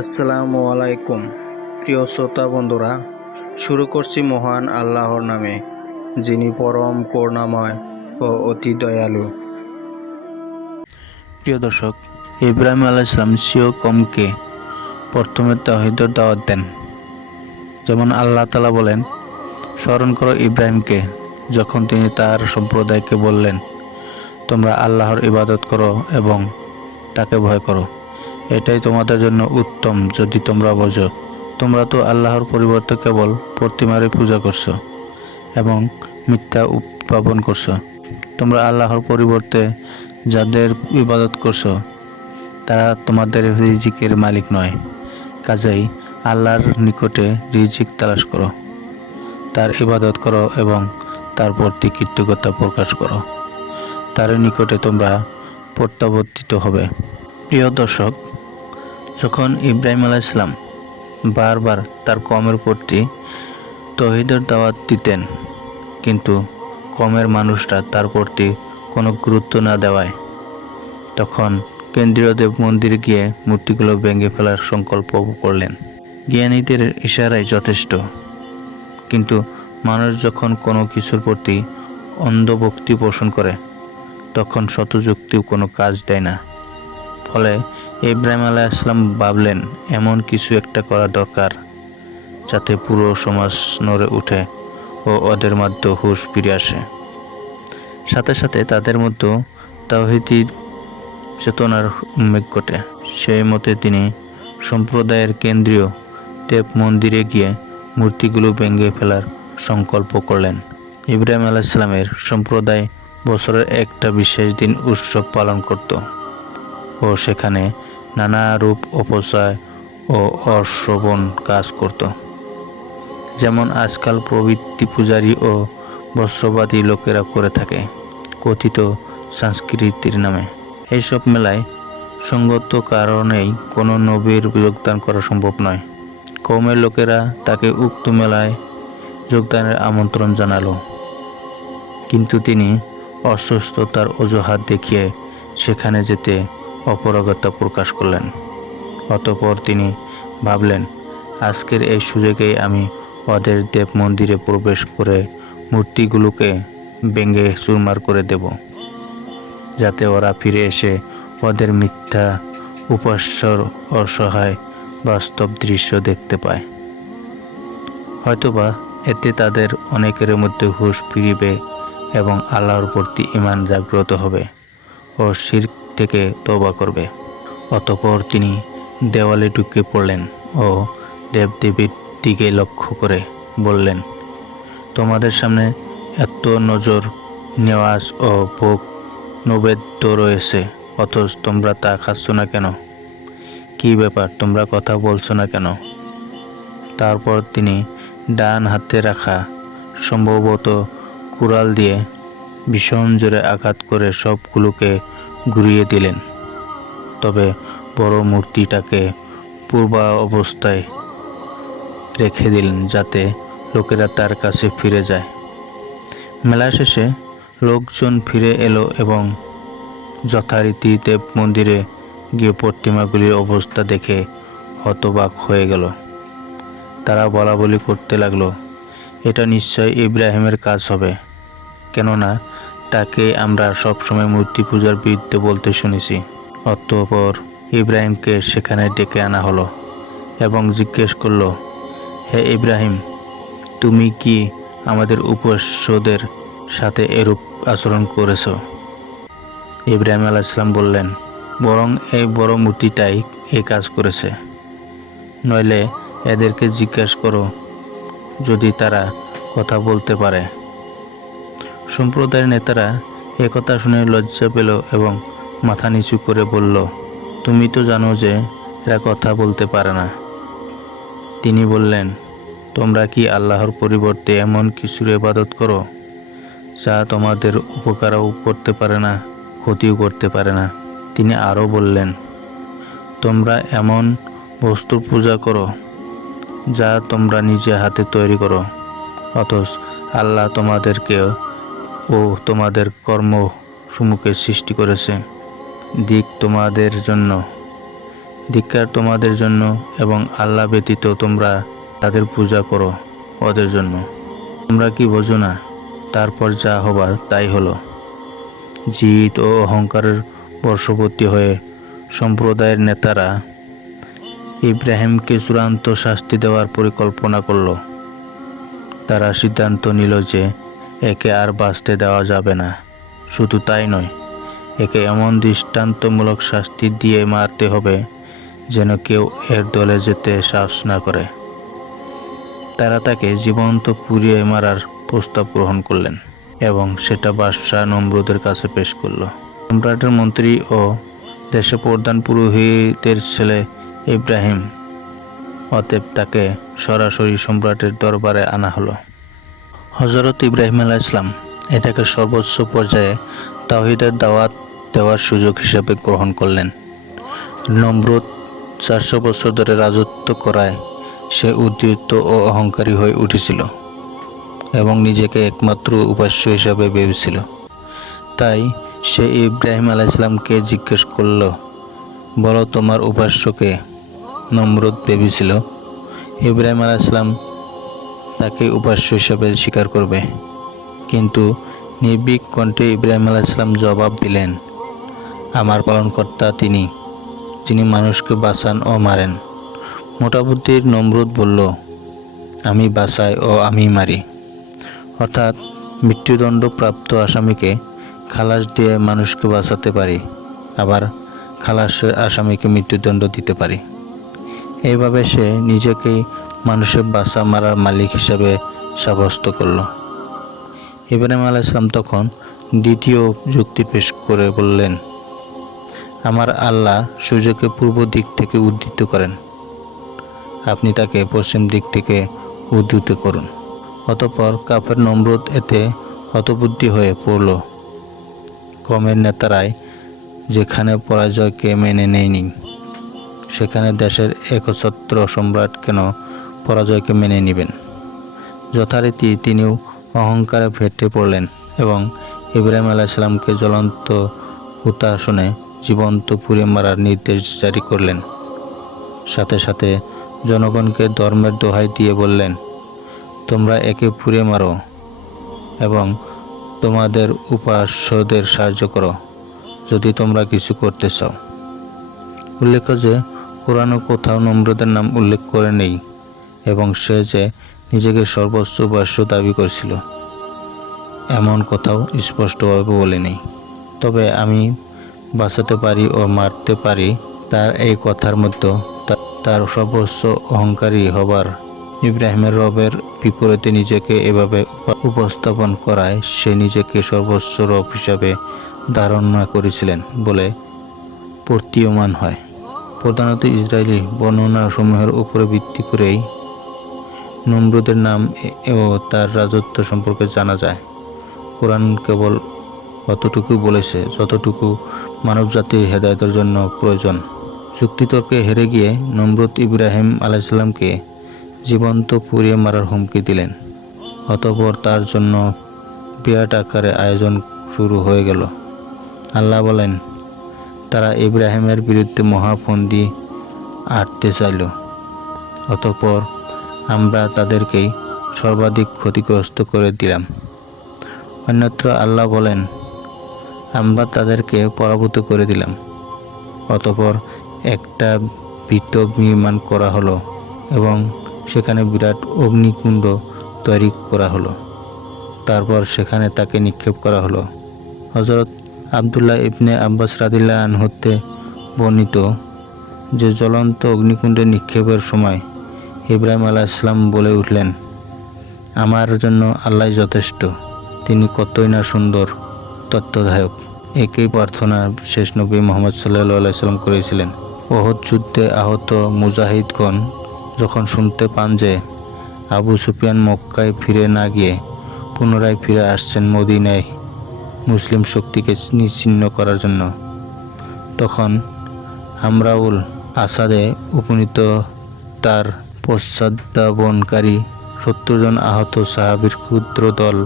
আসসালামু আলাইকুম প্রিয় শ্রোতা বন্ধুরা, শুরু করছি মহান আল্লাহর নামে, যিনি পরম করুণাময় ও অতি দয়ালু। প্রিয় দর্শক, ইব্রাহিম আলাইহিস সালাম স্বীয় কওমকে প্রথমে তাওহীদের দাওয়াত দেন। যেমন আল্লাহ তাআলা বলেন, স্মরণ করো ইব্রাহিমকে যখন তিনি তার সম্প্রদায়কে বললেন, তোমরা আল্লাহর ইবাদত করো এবং তাকে ভয় করো, এটাই তোমাদের জন্য উত্তম যদি তোমরা বোঝো। তোমরা তো আল্লাহর পরিবর্তে কেবল প্রতিমারই পূজা করছো এবং মিথ্যা উদ্ভাবন করছো। তোমরা আল্লাহর পরিবর্তে যাদের ইবাদত করছো তারা তোমাদের রিজিকের মালিক নয়। কাজেই আল্লাহর নিকটে রিজিক তালাশ করো, তার ইবাদত করো এবং তার প্রতি কৃতজ্ঞতা প্রকাশ করো। তার নিকটে তোমরা প্রত্যাবর্তিত হবে। প্রিয় দর্শক, যখন ইব্রাহিম আলাইহিস সালাম বারবার তার কওমের প্রতি তাওহীদের দাওয়াত দিতেন, কিন্তু কওমের মানুষরা তার প্রতি কোনো গুরুত্ব না দেওয়ায় তখন কেন্দ্রীয় দেব মন্দিরে গিয়ে মূর্তিগুলো ভেঙে ফেলার সংকল্প করলেন। জ্ঞানীদের ইশারাই যথেষ্ট, কিন্তু মানুষ যখন কোনো কিছুর প্রতি অন্ধভক্তি পোষণ করে তখন শত যুক্তিও কোনো কাজ দেয় না। ফলে ইব্রাহিম আলাইহিস সালাম ভাবলেন, এমন কিছু একটা করা দরকার যাতে পুরো সমাজ নড়ে ওঠে ও ওদের মধ্যে হুঁশ ফিরে আসে। সাথে সাথে তাদের মধ্যে তাওহীদি চেতনার উন্মেষ ঘটে। সেই মতে তিনি সম্প্রদায়ের কেন্দ্রীয় দেব মন্দিরে গিয়ে মূর্তিগুলো ভেঙে ফেলার সংকল্প করলেন। ইব্রাহিম আলাইহিস সালামের সম্প্রদায় বছরের একটা বিশেষ দিন উৎসব পালন করত ও সেখানে নানা রূপ অপচয় ও অশ্রবণ কাজ করত, যেমন আজকাল প্রবৃত্তি পূজারী ও বস্ত্রবাদী লোকেরা করে থাকে কথিত সংস্কৃতির নামে। এইসব মেলায় সঙ্গত কারণেই কোনো নবীর যোগদান করা সম্ভব নয়। কওমের লোকেরা তাকে উক্ত মেলায় যোগদানের আমন্ত্রণ জানালো, কিন্তু তিনি অসুস্থতার অজুহাত দেখিয়ে সেখানে যেতে অপারগতা প্রকাশ করলেন। অতঃপর তিনি ভাবলেন, আজকের এই সুযোগেই আমি ওদের দেব মন্দিরে প্রবেশ করে মূর্তিগুলোকে ভেঙে চুরমার করে দেব, যাতে ওরা ফিরে এসে ওদের মিথ্যা উপাস্যর অসহায় বাস্তব দৃশ্য দেখতে পায়। হয়তোবা এতে তাদের অনেকের মধ্যে হুঁশ ফিরিবে এবং আল্লাহর প্রতি ঈমান জাগ্রত হবে ও শিরক থেকে তওবা করবে। অতঃপর তিনি দেওয়ালে ঢুকে পড়লেন ও দেবদেবীর দিকে লক্ষ্য করে বললেন, তোমাদের সামনে এত নজর নেওয়াজ ও ভোগ নৈবেদ্য রয়েছে, অথচ তোমরা তা খাচ্ছ না কেন? কি ব্যাপার, তোমরা কথা বলছো না কেন? তারপর তিনি ডান হাতে রাখা সম্ভবত কুড়াল দিয়ে ভীষণ জোরে আঘাত করে সবগুলোকে ঘুরিয়ে দিলেন, তবে বড় মূর্তিটাকে পূর্বাবস্থায় রেখে দিলেন যাতে লোকেরা তার কাছে ফিরে যায়। মেলা শেষে লোকজন ফিরে এলো এবং যথারীতি দেব মন্দিরে গিয়ে প্রতিমাগুলির অবস্থা দেখে হতবাক হয়ে গেল। তারা বলাবলি করতে লাগলো, এটা নিশ্চয় ইব্রাহিমের কাজ হবে, কেননা তাকে আমরা সবসময় মূর্তি পূজার বিরুদ্ধে বলতে শুনেছি। অতঃপর ইব্রাহিমকে সেখানে ডেকে আনা হলো এবং জিজ্ঞেস করলো, হে ইব্রাহিম, তুমি কি আমাদের উপাস্যদের সাথে এরূপ আচরণ করেছ? ইব্রাহিম আলাইহিস সালাম বললেন, বরং এই বড় মূর্তিটাই এই কাজ করেছে। নইলে এদেরকে জিজ্ঞাসা করো, যদি তারা কথা বলতে পারে। সম্প্রদায়ের নেতারা একথা শুনে লজ্জা পেল এবং মাথা নিচু করে বলল, তুমি তো জানো যে এরা কথা বলতে পারে না। তিনি বললেন, তোমরা কি আল্লাহর পরিবর্তে এমন কিছুর ইবাদত করো যা তোমাদের উপকারও করতে পারে না, ক্ষতিও করতে পারে না? তিনি আরও বললেন, তোমরা এমন বস্তুর পূজা করো যা তোমরা নিজে হাতে তৈরি করো, অথচ আল্লাহ তোমাদেরকে ও তোমাদের কর্মসমূহকে সৃষ্টি করেছে দিক তোমাদের জন্য। ধিক্কার তোমাদের জন্য, এবং আল্লাহ ব্যতীত তোমরা তাদের পূজা করো ওদের জন্য। তোমরা কি বোঝো না? তারপর যা হবার তাই হলো। জিদ ও অহংকারের বশবর্তী হয়ে সম্প্রদায়ের নেতারা ইব্রাহিমকে চূড়ান্ত শাস্তি দেওয়ার পরিকল্পনা করল। তারা সিদ্ধান্ত নিল যে একে আর বাঁচতে দেওয়া যাবে না। শুধু তাই নয়, একে এমন দৃষ্টান্তমূলক শাস্তি দিয়ে মারতে হবে যেন কেউ এর দলে যেতে সাহস না করে। তারা তাকে জীবন্ত পুড়িয়ে মারার প্রস্তাব গ্রহণ করলেন এবং সেটা বাদশাহ নমরুদের কাছে পেশ করল। সম্রাটের মন্ত্রী ও দেশের প্রধান পুরোহিতের ছেলে ইব্রাহিম, অতএব তাকে সরাসরি সম্রাটের দরবারে আনা হলো। হযরত ইব্রাহিম আলাইহিস সালাম এটাকে সর্বোচ্চ পর্যায়ে তাওহীদের দাওয়াত দেওয়ার সুযোগ হিসেবে গ্রহণ করলেন। নমরুদ 400 বছর ধরে রাজত্ব করায় সে উদ্যত ও অহংকারী হয়ে উঠেছিল এবং নিজেকে একমাত্র উপাস্য হিসাবে ভেবেছিল। তাই সে ইব্রাহিম আলাইহিস সালামকে জিজ্ঞেস করল, বলো তোমার উপাস্যকে? নমরুদ ভেবেছিল ইব্রাহিম আলাইহিস সালাম তাকে উপাস্য হিসাবে স্বীকার করবে, কিন্তু নির্ভীক কণ্ঠে ইব্রাহিম আলাইহিস সালাম জবাব দিলেন, আমার পালনকর্তা তিনি, যিনি মানুষকে বাঁচান ও মারেন। মোটাবুদ্ধির নমরুদ বলল, আমি বাঁচাই ও আমি মারি, অর্থাৎ মৃত্যুদণ্ডপ্রাপ্ত আসামিকে খালাস দিয়ে মানুষকে বাঁচাতে পারি, আবার খালাসের আসামিকে মৃত্যুদণ্ড দিতে পারি। এইভাবে সে নিজেকেই মানুষের বাঁচা মারার মালিক হিসাবে সাব্যস্ত করল। ইব্রাহিম আলাইহিস সালাম তখন দ্বিতীয় যুক্তি পেশ করে বললেন, আমার আল্লাহ সূর্যকে পূর্ব দিক থেকে উদ্দিত করেন, আপনি তাকে পশ্চিম দিক থেকে উদ্ধৃত করুন। অতঃপর কাফের নমরুদ এতে হতবুদ্ধি হয়ে পড়ল। কমের নেতারাই যেখানে পরাজয়কে মেনে নেয়নি, সেখানে দেশের একছত্র সম্রাট কেন পরাজয়কে মেনে নেবেন? যথারীতি তিনিও অহংকারে ফেটে পড়লেন এবং ইব্রাহিম আলাইহিস সালামকে জ্বলন্ত হুতাশনে জীবন্ত পুড়িয়ে মারার নির্দেশ জারি করলেন। সাথে সাথে জনগণকে ধর্মের দোহাই দিয়ে বললেন, তোমরা একে পুড়িয়ে মারো এবং তোমাদের উপাস্যদের সাহায্য করো যদি তোমরা কিছু করতে চাও। উল্লেখ্য যে কোরআনে কোথাও নমরুদের নাম উল্লেখ করে নেই এবং সে যে নিজেকে সর্বোচ্চ উপাস্য দাবি করেছিল এমন কোথাও স্পষ্টভাবে বলে নেই। তবে আমি বাঁচাতে পারি ও মারতে পারি, তার এই কথার মধ্যে তার সর্বোচ্চ অহংকারী হবার, ইব্রাহিমের রবের বিপরীতে নিজেকে এভাবে উপস্থাপন করায় সে নিজেকে সর্বোচ্চ রব হিসাবে ধারণা করেছিলেন বলে প্রতীয়মান হয়। প্রধানত ইসরায়েলি বর্ণনাসমূহের উপরে ভিত্তি করেই নমরুদের নাম ও তার রাজত্ব সম্পর্কে জানা যায়। কোরআন কেবল অতটুকু বলেছে যতটুকু মানবজাতির হেদায়েতের জন্য প্রয়োজন। যুক্তিতর্কে হেরে গিয়ে নমরুদ ইব্রাহিম আলাইহিস সালামকে জীবন্ত পুড়িয়ে মারার হুমকি দিলেন। অতঃপর তার জন্য বিরাট আকারে আয়োজন শুরু হয়ে গেল। আল্লাহ বলেন, তারা ইব্রাহিমের বিরুদ্ধে মহাফন্দি আঁটতে চাইল, অতঃপর আমরা তাদেরকেই সর্বাধিক ক্ষতিগ্রস্ত করে দিলাম। অন্যত্র আল্লাহ বলেন, আমরা তাদেরকে পরাভূত করে দিলাম, অতঃপর একটা বৃত্ত নির্মাণ করা হলো এবং সেখানে বিরাট অগ্নিকুণ্ড তৈরি করা হলো, তারপর সেখানে তাকে নিক্ষেপ করা হলো। হযরত আব্দুল্লাহ ইবনে আব্বাস রাদিয়াল্লাহু আনহু হতে বর্ণিত যে জ্বলন্ত অগ্নিকুণ্ডে নিক্ষেপের সময় ইব্রাহিম আলাইহিস সালাম বলে উঠলেন, আমার জন্য আল্লাহ যথেষ্ট, তিনি কতই না সুন্দর তত্ত্বদায়ক। একই প্রার্থনা শেষ নবী মুহাম্মদ সাল্লাল্লাহু আলাইহি সাল্লাম করেছিলেন। উহুদ যুদ্ধে আহত মুজাহিদগণ যখন শুনতে পান যে আবু সুফিয়ান মক্কায় ফিরে না গিয়ে পুনরায় ফিরে আসছেন মদিনায় মুসলিম শক্তিকে নিশ্চিহ্ন করার জন্য, তখন হামরাউল আসাদে উপনীত তার পশ্চাদ্ধাবনকারী 70 জন আহত সাহাবীর ক্ষুদ্র দল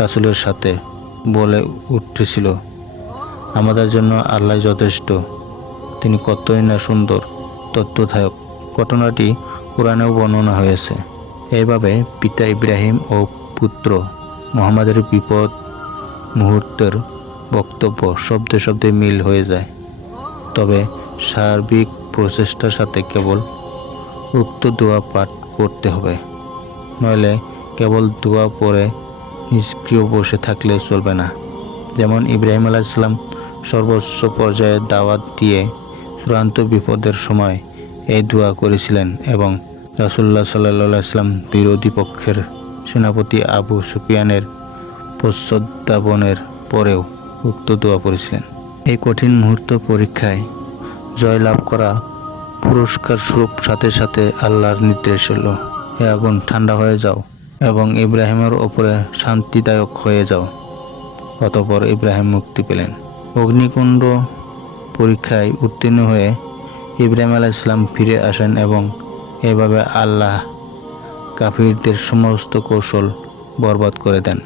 রাসূলের সাথে বলে উঠেছিল, আমাদের জন্য আল্লাহ যথেষ্ট, তিনি কতই না সুন্দর। তত্ত্বধায়ক। ঘটনাটি কোরআনেও বর্ণনা হয়েছে। এইভাবে পিতা ইব্রাহিম ও পুত্র মুহাম্মাদের বিপদ মুহূর্তের বক্তব্য শব্দে শব্দে মিল হয়ে যায়। তবে সার্বিক প্রচেষ্টার সাথে কেবল উক্ত দোয়া পাঠ করতে হবে, নইলে কেবল দোয়া পড়ে নিষ্ক্রিয় বসে থাকলে চলবে না। যেমন ইব্রাহিম আলাইহিস সালাম সর্বোচ্চ পর্যায়ে দাওয়াত দিয়ে চূড়ান্ত বিপদের সময় এই দোয়া করেছিলেন এবং রাসূলুল্লাহ সাল্লাল্লাহু আলাইহি ওয়াসাল্লাম বিরোধী পক্ষের সেনাপতি আবু সুফিয়ানের প্রচ্ছদ্যাবনের পরেও উক্ত দোয়া পড়েছিলেন। এই কঠিন মুহূর্ত পরীক্ষায় জয়লাভ করা পুরস্কার স্বরূপ সাথে সাথে আল্লাহর নির্দেশ হলো, হে আগুন ঠান্ডা হয়ে যাও এবং ইব্রাহিমের ওপরে শান্তিদায়ক হয়ে যাও। অতঃপর ইব্রাহিম মুক্তি পেলেন। অগ্নিকুণ্ড পরীক্ষায় উত্তীর্ণ হয়ে ইব্রাহিম আলাইহিস সালাম ফিরে আসেন এবং এভাবে আল্লাহ কাফিরদের সমস্ত কৌশল বরবাদ করে দেন।